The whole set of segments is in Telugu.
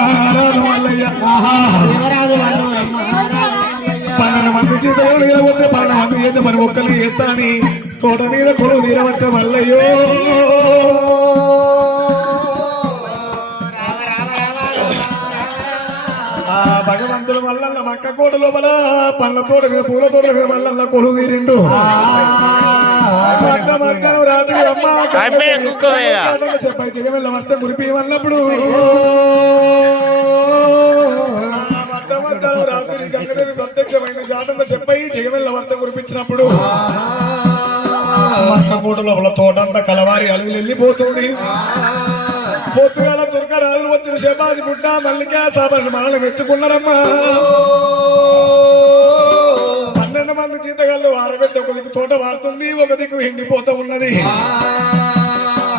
మహారాజు మల్లయ్య 12 మంది చేతులు నిలబోతే 12 మంది చేసి మరి ఒక్కరు చేస్తాని తోట మీద కొడుకు తీరవచ్చ మల్లయ్యో భగవంతుడు మల్లన్న మక్క కోట లోపల పండ్ల తోట మీద పూల తోట మీద మల్లన్న కొలువు తీరిండు రాత్రి అమ్మ చెప్పాయి చిగమెల్ల వర్షం కురిపి వల్లప్పుడు రాత్రి గంగదేవి ప్రత్యక్షమైంది శాతంతో చెప్పాయి చిగమెల్ల వర్షం కురిపించినప్పుడు మక్క కోట లోపల తోటంతా కలవారి అలుగులు వెళ్ళిపోతుంది పొద్దుగాల దుర్గరాజులు వచ్చిన శబాజి గుడ్డ మల్లికా సాబని మనల్ని మెచ్చుకున్నారమ్మా 12 మంది జీతగాళ్ళు ఆరబెట్టి ఒక దిక్కు తోట వారుతుంది ఒక దిక్కు ఎండిపోతూ ఉన్నది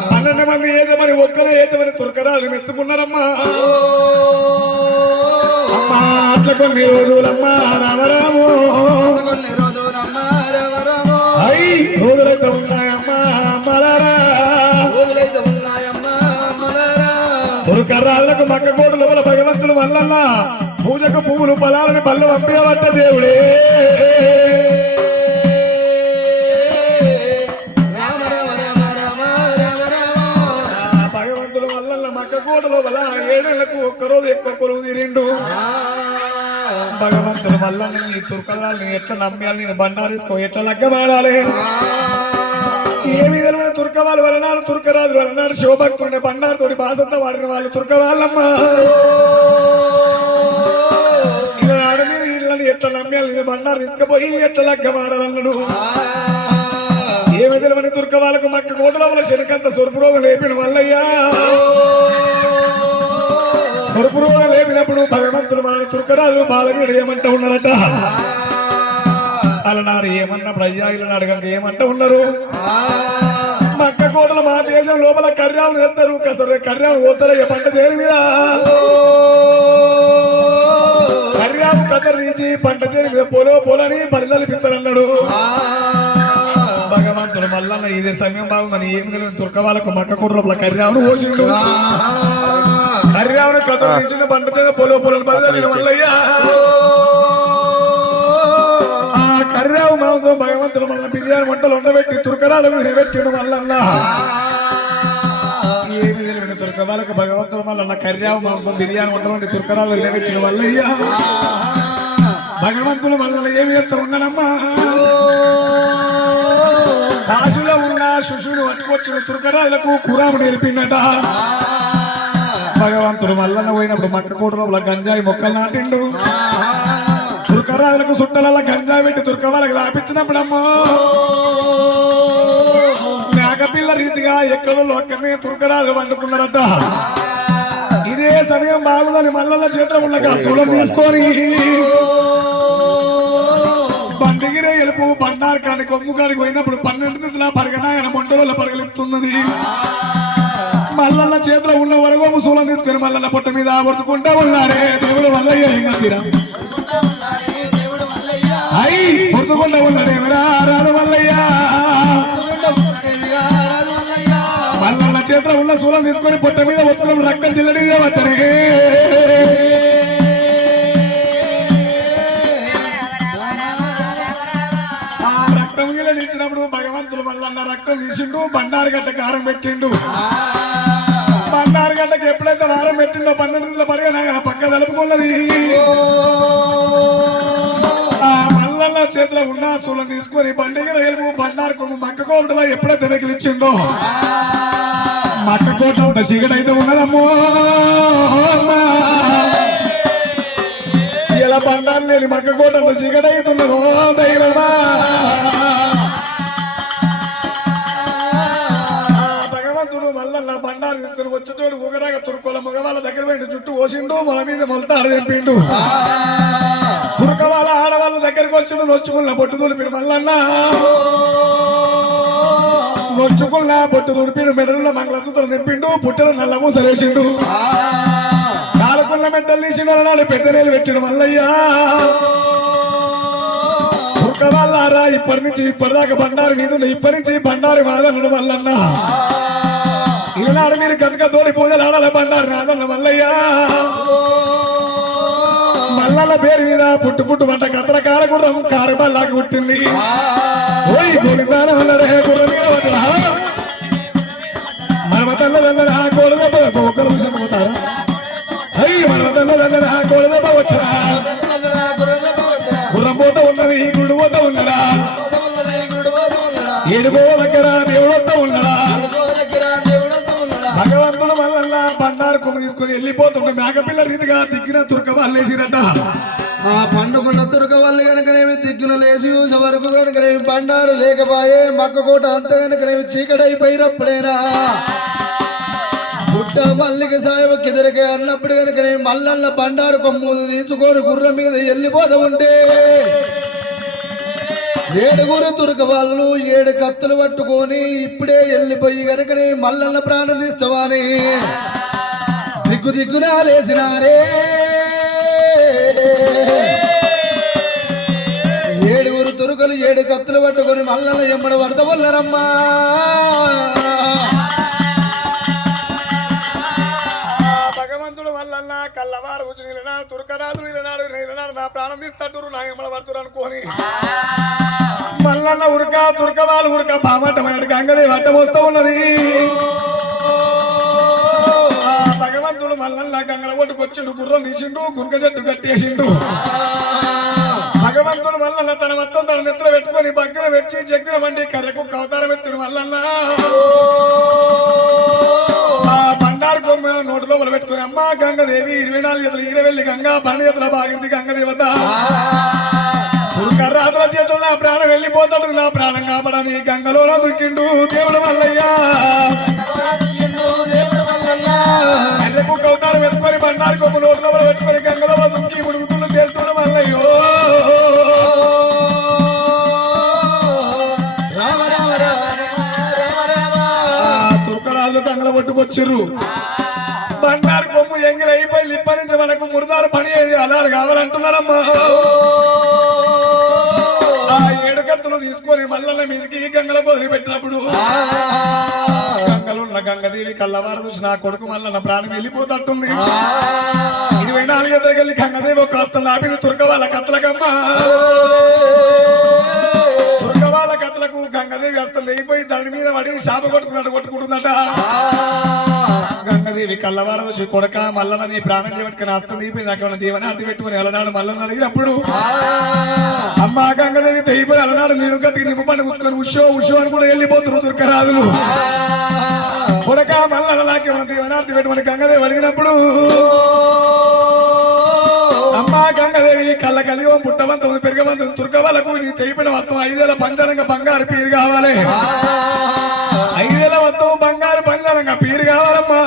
12 మంది ఏదమని ఒక్కరే ఏదమని దుర్గరాజులు మెచ్చుకున్నారమ్మా అమ్మా అట్లా కొన్ని రోజులమ్మా రామరాము అయ్యి రోజులైతే ఉన్నాయమ్మా మలారా తుర్కరాళ్ళకు మక్క కోట లోపల భగవంతుడు వల్ల పూజకు పువ్వులు పొలాలని పళ్ళు పంపించబట్ట దేవుడే భగవంతుడు వల్ల మక్క కోట లోపల 7 నెలలకు ఒక్కరోజు ఎక్కువ కొలువు తీరిండు భగవంతుడు వల్ల నీ తుర్కరాళ్ళని ఎట్లా నమ్మాలి నేను బండారేసుకో ఎట్లా లగ్గమాడాలి ఏ విధమైన తుర్క వాళ్ళు వలనాడు తుర్కరాజు వలనాడు శివభక్తుడిని బండారుతోటి బాసంతా వాడిన వాళ్ళు తుర్క వాళ్ళమ్మా ఈనాడు మీరు ఇళ్ళని ఎట్లా నమ్మాలి నేను బండారు తీసుకుపోయి ఎట్లా లగ్గమాడాలన్నాడు ఏ విధమైన తుర్క వాళ్ళకు మక్క కోటల వల్ల శనికంత సొరుపు రోగం లేపిన వల్లయ్యా సొరుపు రోగం లేపినప్పుడు భగవంతుడు మన తుర్కరాజు బాలవీడు ఏమంటా ఉన్నారట అలనాడు ఏమన్నప్పుడు అయ్యా ఇలా అడగండి ఏమంటా ఉన్నారు మక్క కోటలు మా దేశం లోపల కర్యాలు వేస్తారు కర్యాలు పోతారు పంట చేరి మీద కర్యాలు కసరించి పంట చేరి మీద పొలని బలిపిస్తారన్నాడు భగవంతుడు మల్లన్న ఇదే సమయం బాగుందని ఏమి తెలియని తుర్క వాళ్ళకు మక్క కోట లోపల కర్యాలను పోసిండు కర్యాలను కసరించిన పంట చేసి పొలని బలి వల్లయ్యా కర్యావు మాంసం భగవంతుడు మన బిర్యానీ వంటలు ఉండబెట్టి తుర్కరాలకు నిలబెట్టడం వల్ల ఏమి తెలియని తుర్క వాళ్ళకు భగవంతుడు వల్ల కర్యావు మాంసం బిర్యానీ వంటలు వంటి తుర్కరాలు నిలబెట్టడం వల్ల భగవంతుడు వల్ల ఏమి చేస్తా ఉన్నానమ్మా కాశీలో ఉన్న శిశువుని పట్టుకొచ్చిన తుర్కరాలకు కురాము నేర్పిండట భగవంతుడు మల్లన్న పోయినప్పుడు మక్క కోటలో గంజాయి మొక్కలు నాటిండు తుర్కరాజులకు సుట్టల గంజా పెట్టి తుర్క వాళ్ళకి రాపించినప్పుడమ్మో మేకపిల్ల రీతిగా ఎక్కడో ఒక్కమే తుర్కరాజు వండుకున్నారట ఇదే సమయం బాగుందని మల్లల చేతిలో ఉన్న శూలం తీసుకొని బండిగిరే ఎలుపు బండారు కాని కొమ్ము కాడికి పోయినప్పుడు 12 దిశలా పడగనాయన మొండలో పడగలిపుతున్నది మల్లల చేతిలో ఉన్న వరగోము శూలం తీసుకొని మల్లల పొట్ట మీద ఆవర్చుకుంటా ఉన్నారే దేవుడు వల్లయ్య తీరా అయ్యి పొచ్చుకుంటా ఉన్నాడే రాదు వల్లయ్యా మల్లల చేతిలో ఉన్న శూలం తీసుకొని పొట్ట మీద వచ్చుకున్న రక్తం జిల్లడిగా వద్దరి ఆ రక్తం గిల్లడించినప్పుడు భగవంతుడు మల్లన్న రక్తం తీసిండు బండారు గడ్డ కారం పెట్టిండు బండారు గడ్డకి ఎప్పుడైతే వారం పెట్టిండో 12 పడగా పక్క తలుపుకున్నది మల్లన్న చేతిలో ఉన్న శూలం తీసుకొని బండిగిర ఎలుపు బండారు కొమ్ము మక్క కోటలో ఎప్పుడైతే వెకిలిచ్చిండో మక్క కోట అంత చీకటైతే ఉన్నదమ్మో ఇలా బండారు లేని మక్క కోట అంత చీకటైతున్నదో ధైర్యమా భగవంతుడు మల్లన్న బండారు తీసుకుని వచ్చేటోడు ఊగరాగా తుర్కోల మగవాళ్ళ దగ్గర పోయిండు చుట్టూ పోసిండు మన మీద మొలతారు చెప్పిండు తుర్క వాళ్ళ ఆడవాళ్ళ దగ్గరికి వచ్చిండు నొచ్చుకున్న బొట్టు తుడిపిడు మల్లన్న నొచ్చుకున్న బొట్టు తుడిపిడు మెడలో మంగళసూత్రం నింపిండు పుట్టడు నల్ల మూసలేసిండు కాలుకున్న మెట్టలు తీసిండు అన్నాడు పెద్దనేలు పెట్టిడు మల్లయ్యా తుర్క వాళ్ళారా ఇప్పటి నుంచి ఇప్పటిదాకా బండారు మీద ఇప్పటి నుంచి బండారు మాదన్నాడు మల్లన్న ఈనాడు మీరు కనుక తోడి పూజలు ఆడాలి బండారు నాదన్న మల్లయ్యా మల్లల పేరు మీద పుట్టు పుట్టు పంట కత్తల కారగుర్రం కారబల్లాకి పుట్టింది ఓయ్ గోలిందానం అన్నాడే గుర్రం మీద వదలా మనమతల్ల వెళ్ళడా కోలదెబ్బ ఒక్కరు విషయం పోతారా అయ్యి మనమతల్ల వెళ్ళడా కోలదెబ్బ వచ్చరా గుర్రం పోత ఉన్నది గుడు పోత ఉన్నడా ఏడుగో దగ్గర దేవుడొత్త ఉన్నడా భగవంతుడు మల్లన్న బండారు కొమ్ము తీసుకొని వెళ్ళిపోతుంటే మేకపిల్ల రీతిగా దిగ్గిన తుర్క వాళ్ళు వేసిరట ఆ పండుకున్న తురక వాళ్ళు కనుకనేమి దిగ్గున లేచి చూసే వరకు కనుకనేమి బండారు లేకపోయే మక్క కోట అంత కనుకనేమి చీకటైపోయినప్పుడేనా పుట్ట మల్లిక సాయబు కిదరికే అన్నప్పుడు కనుకనేమి మల్లన్న బండారు కొమ్ము తీసుకొని గుర్రం మీద వెళ్ళిపోతూ ఉంటే 7 తురక వాళ్ళు 7 కత్తులు పట్టుకొని ఇప్పుడే వెళ్ళిపోయి కనుకనే మల్లన్న ప్రాణం తీస్తావని దిగ్గు దిగ్గున లేసినారే 7 తురకలు 7 కత్తులు పట్టుకొని మల్లన్న ఎమ్మడ పడత వల్లరమ్మా భగవంతుడు మల్లన్న కల్లవారు కూర్చుని తుర్కరాజులు ఇలనాడు నా ప్రాణం తీస్తట్టు నా ఎమ్మడ పడుతురు అనుకోని మల్లన్న ఉరక తుర్క వాళ్ళు ఉరక బామటమైనట్టు గంగదేవి అడ్డం వస్తూ ఉన్నది భగవంతుడు మల్లన్న గంగల ఒడ్డుకొచ్చిండు గుర్రం తీసిండు గుంక చెట్టు కట్టేసిండు భగవంతుడు మల్లన్న తన మొత్తం తన నిద్ర పెట్టుకొని బగ్గర వచ్చి జగ్గిన వండి కర్రకు అవతారం ఎత్తుడు మల్లన్న బండారు కొమ్మ నోటి లోపల పెట్టుకుని అమ్మ గంగదేవి 24 చేతులు ఈరవెల్లి గంగా 12 చేతుల బాగిరిది గంగదేవత కర్రాతుల చేతులు నా ప్రాణం వెళ్ళిపోతాడు నా ప్రాణం కాపడని గంగలో దుక్కిండు దేవుడు మల్లయ్యా అవతారం ఎత్తుకొని బండారు కొమ్ము నోటి లోపల పెట్టుకొని గంగలో దుక్కి ముడుగుతుండు తేలుతుండు మల్లయ్యో తుర్కరాజులు గంగల పట్టుకొచ్చిర్రు బండారు కొమ్ము ఎంగిలి అయిపోయి ఇప్పటి నుంచి మనకు మురదారు పని అలారు కావాలంటున్నారమ్మా ఆ 7 కత్తులు తీసుకొని మల్లన్న మీదకి గంగల వదిలి పెట్టినప్పుడు గంగలున్న గంగదేవి కల్లవారు చూసి నా కొడుకు మల్లన్న ప్రాణం వెళ్ళిపోతట్టుంది 24 ఎదురుకెళ్ళి గంగదేవి ఒక కాస్త లాపిని తుర్కవాళ్ళ కత్తలకమ్మ తుర్కవాళ్ళ కత్తలకు గంగదేవి అస్తలు లేయిపోయి దాని మీద పడి శాప కొట్టుకుంటుందట గంగదేవి కల్లవారు చూసి కొడక మల్లన్న నీ ప్రాణం చేపట్టుకుని అస్తం అయిపోయి నాకు దేవని అర్థం పెట్టుకుని ఎలనాడు మల్లన్న అడిగినప్పుడు అమ్మ గంగదేవి తెగిపోయి అలనాడు నీరు గతికి నిప్పు పండు కూర్చుకొని ఉషో అని కూడా వెళ్ళిపోతున్నారు దుర్గరాజులు కొడక మల్లన్న నాకేమన్నా దేవనార్థి పెట్టుకుని గంగదేవి అడిగినప్పుడు అమ్మ గంగదేవి కళ్ళ కలిగో పుట్టవంతం పెరగవంతం తుర్క వాళ్ళకు నీ తెగిపోయిన మొత్తం 5 ఏళ్ళ పంజరంగా బంగారు పీరు కావాలి 5 ఏళ్ళ మొత్తం బంగారు పంజరంగా పీరు కావాలమ్మా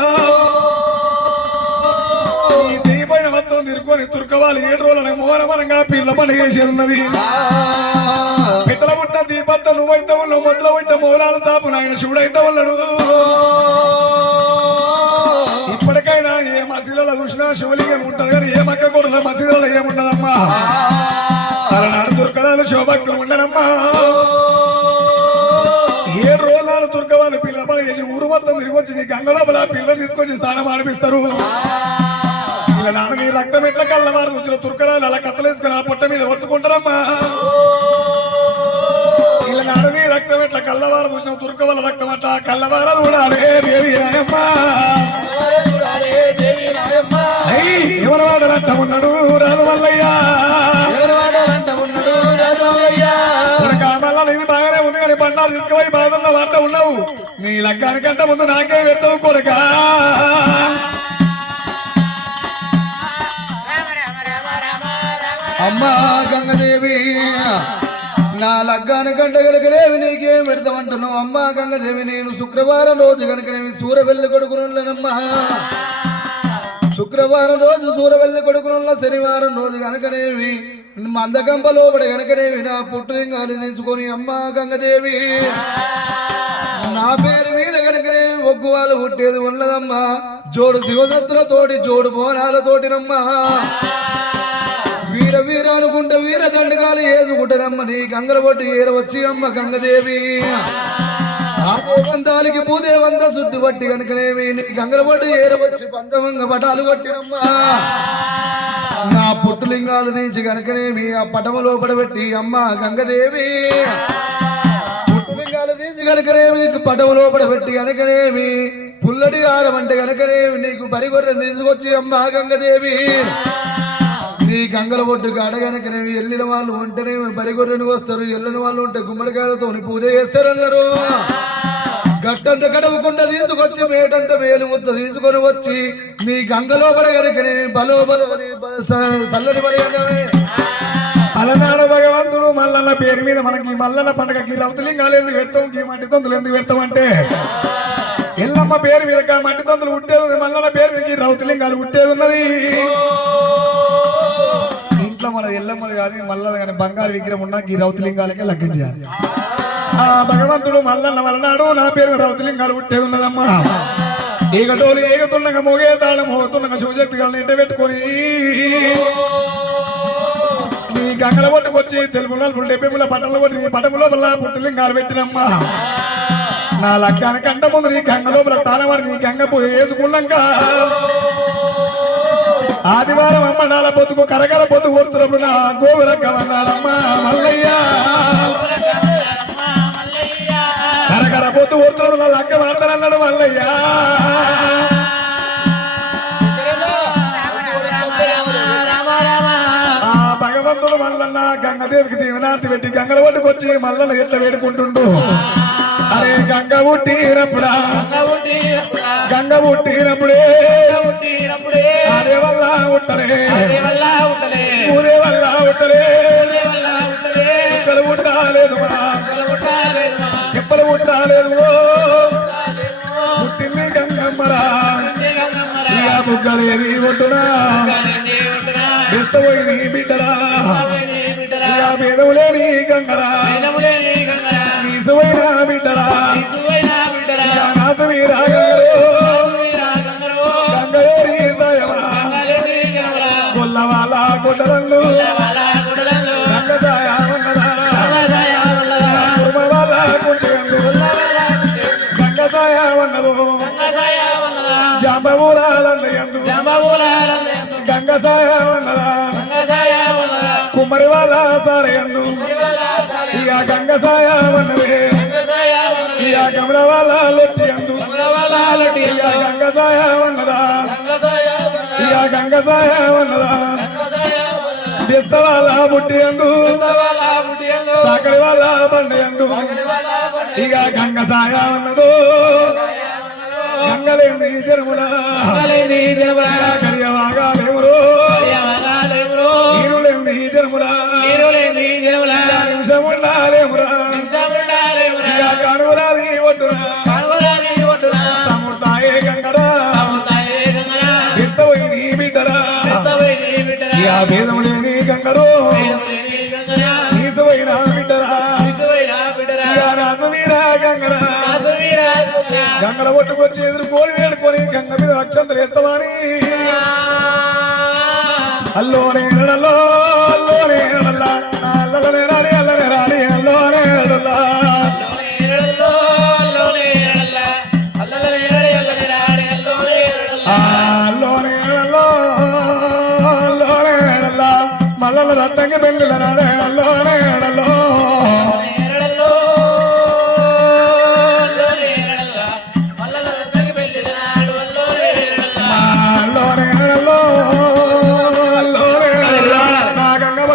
ఈ తెగిపోయిన మొత్తం తిరుకొని తుర్క వాళ్ళు 7 రోజుల మోహనమనంగా పీర్ల పండుగ చేసి ఉన్నది పిట్టల పుట్టిన దీపత్త నువ్వైతే ఉన్నావు మొదలు పుట్టిన మోరాల సాపు నాయన శివుడైతే ఉన్నాడు ఇప్పటికైనా ఏ మసీదులో చూసినా శివలింగం ఉంటది కానీ ఏ మక్క కూడా మసీదులో ఏముండదమ్మా తలనాడు తుర్కరాలు శివభక్తులు ఉండనమ్మా 7 రోజుల తుర్క వాళ్ళు పిల్ల పని చేసి ఊరు మొత్తం తిరిగి వచ్చి నీ గంగలోపల పిల్లలు తీసుకొచ్చి స్నానం ఆడిపిస్తారు ఇలా నాన్న నీ రక్తం ఎట్లా కళ్ళవారు వచ్చిన తుర్కరాలు అలా కత్తలేసుకుని ఆ పొట్ట మీద వచ్చుకుంటారమ్మా ఇలా నాన్న నీ రక్తం ఎట్లా కళ్ళవారు చూసిన తుర్క వాళ్ళ రక్తం అట్లా కళ్ళవారు కూడా అరే దేవి రాయమ్మా ఎవరు వాడరంట ఉన్నాడు రాజు మల్లయ్యా ఇది బాగానే ఉంది కానీ బండారు తీసుకుపోయి బాధల్లో వార్త ఉన్నావు నీ లగ్గానికంటే ముందు నాకే పెడతావు కొడుక అమ్మా గంగదేవి నా లగ్గానికంటే కనుకనేవి నీకేం పెడతామంటున్నావు అమ్మా గంగదేవి నేను శుక్రవారం రోజు కనుకనేవి సూరవెల్లి కొడుకునులేనమ్మా శుక్రవారం రోజు సూరవెల్లి కొడుకునున్న శనివారం రోజు కనుకనేవి మందకంప లోపల కనుకనేవి నా పుట్టులింగాన్ని తీసుకొని అమ్మా గంగదేవి నా పేరు మీద కనుకనేవి ఒగ్గు వాళ్ళు పుట్టేది ఉన్నదమ్మా జోడు శివసత్తులతోటి జోడు బోనాలతోటినమ్మా వీర వీర అనుకుంటే వీర దండకాలు ఏసుకుంటారమ్మ నీ గంగల బొట్టు ఏరవచ్చి అమ్మ గంగదేవి ఆ దేవంతాలకి భూదేవంత శుద్ధి పట్టి కనుకనేవి నీ గంగల బొట్టు ఏరవచ్చి పంచమంగ పటాలు కొట్టినమ్మా నా పుట్టులింగాలు తీసి గనకనేవి ఆ పటము లోపల పెట్టి అమ్మ గంగదేవి పుట్టులింగాలు తీసి గనకనేవి పటము లోపల పెట్టి గనకనేవి పుల్లటి హారం అంటే గనకనేవి నీకు పరిగొర్రెను తీసుకొచ్చి అమ్మ గంగదేవి నీ గంగల ఒడ్డు కాడ గనకనేవి వెళ్ళిన వాళ్ళు ఉంటేనే పరిగొర్రెను వస్తారు, వెళ్ళని వాళ్ళు ఉంటే గుమ్మడికాయలతో పూజ చేస్తారన్నారు. గట్టంత గడవకుండా తీసుకొచ్చి మేటంత వేలు ముద్ద తీసుకొని వచ్చి నీ గంగలో పడగరికనే బలో బలవని సల్లని బలమే. అలనాడు భగవంతుడు మల్లన్న పేరు మీద మనకి మల్లన్న పండుగకి రౌతులింగాలు ఎందుకు పెడతాం, ఈ మట్టి తొంతులు ఎందుకు పెడతాం అంటే ఎల్లమ్మ పేరు మీద మట్టి తొంతులు ఉట్టేది, మల్లన్న పేరు మీద రౌతులింగాలు ఉట్టేది ఉన్నది. ఇంట్లో మన ఎల్లమ్మది కాదు మల్లన్న కానీ బంగారు విగ్రహం ఉన్నా ఈ రౌతులింగాలకే లగ్గం చేయాలి. ఆ భగవంతుడు మల్లన్న మలనాడు నా పేరు రౌతులింగాలు ఉట్టే ఉన్నదమ్మా. ఈగటోలు ఏగుతుండగా మోగే తాళం మోగుతుండగా శివశక్తిగాలను ఇంట పెట్టుకొని నీ గంగల ఒట్టుకొచ్చి తెలుగు నలుపులు డెబ్బెముల పట్టణంలో కొట్టి నీ పటము లోపల పుట్టులింగాలు పెట్టినమ్మా. నా లగ్గాని కంట ముందు నీ గంగ లోపల స్థానవాడి నీ గంగ పోయి వేసుకున్నాక ఆదివారం అమ్మ నాల పొద్దుకు కరకర పొద్దు కూర్చున్నప్పుడు నా గోవిరక్కమన్నాడమ్మా మల్లయ్య. కరకర పొద్దు కూర్చున్నప్పుడు నా లక్క మాట్లాడన్నాడు మల్లయ్య. భగవంతుడు మల్లన్న గంగదేవికి దీవనార్తి పెట్టి గంగల ఒడ్డుకొచ్చి మల్లన్న ఎట్లా వేడుకుంటుండు. అరే గంగ పుట్టినప్పుడా గంగ పుట్టినప్పుడే అదే వల్ల ఉట్టలే ఊరే వల్ల ఉట్టలే చెప్పలు ఉండాలేదు చెప్పలు ఉండాలేదు పుట్టింది గంగమ్మరా ఇక బుగ్గలేని ఒడ్డునా ఇష్టపోయి బిడ్డరా ఇక పేదవులేని గంగరా నీసువైన బిడ్డరా నాసమీరా గంగరో గంగయోరి సాయమా కొల్లవాల కొట్టదండు గంగ సాయ ఉన్నదా కుర్మవాల కుంటగండు గంగ సాయ ఉన్నదు జాంబమూలాలందు గంగ సాయ ఉన్నదా కుమ్మరి వాళ్ళ సారయందు ఇక గంగ సాయ ఉన్నదే ఇక గమర వాళ్ళ లొట్టి అందు ఇక గంగ సాయ ఉన్నదా ఇక గంగ సాయ ఉన్నదా దిస్త వాళ్ళ బుట్టి అందు సాకరి వాళ్ళ బండి అందు ఇక గంగ సాయ ఉన్నదో గంగలేని జనములా కరియవాగాలేమురో నీరులేని జనములా నిమిషముండాలేమురా కనురాని ఒడ్డురా సముతాయే గంగరా ఇస్తవై నీ బిడ్డరా భేదం లేని గంగరో నీసవైన బిడ్డరా రాసవీరా గంగరా గంగల ఒట్టుకొచ్చి ఎదుర్కొని వేడుకొని గంగ మీద అక్షంతలు వేస్తామని అల్లోనే నడలో అల్లోనే నడల్లా అల్లనే రాని అల్లనే రాని అల్లోనే నడల్లా అల్లోనే నడల్లో అల్లోనే నడల్లా మల్లల రత్తంగా పెళ్ళిల నాడే అల్లోనే నడల్లో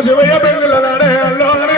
శివయ్య పెళ్ళిల నాడే అల్లోనే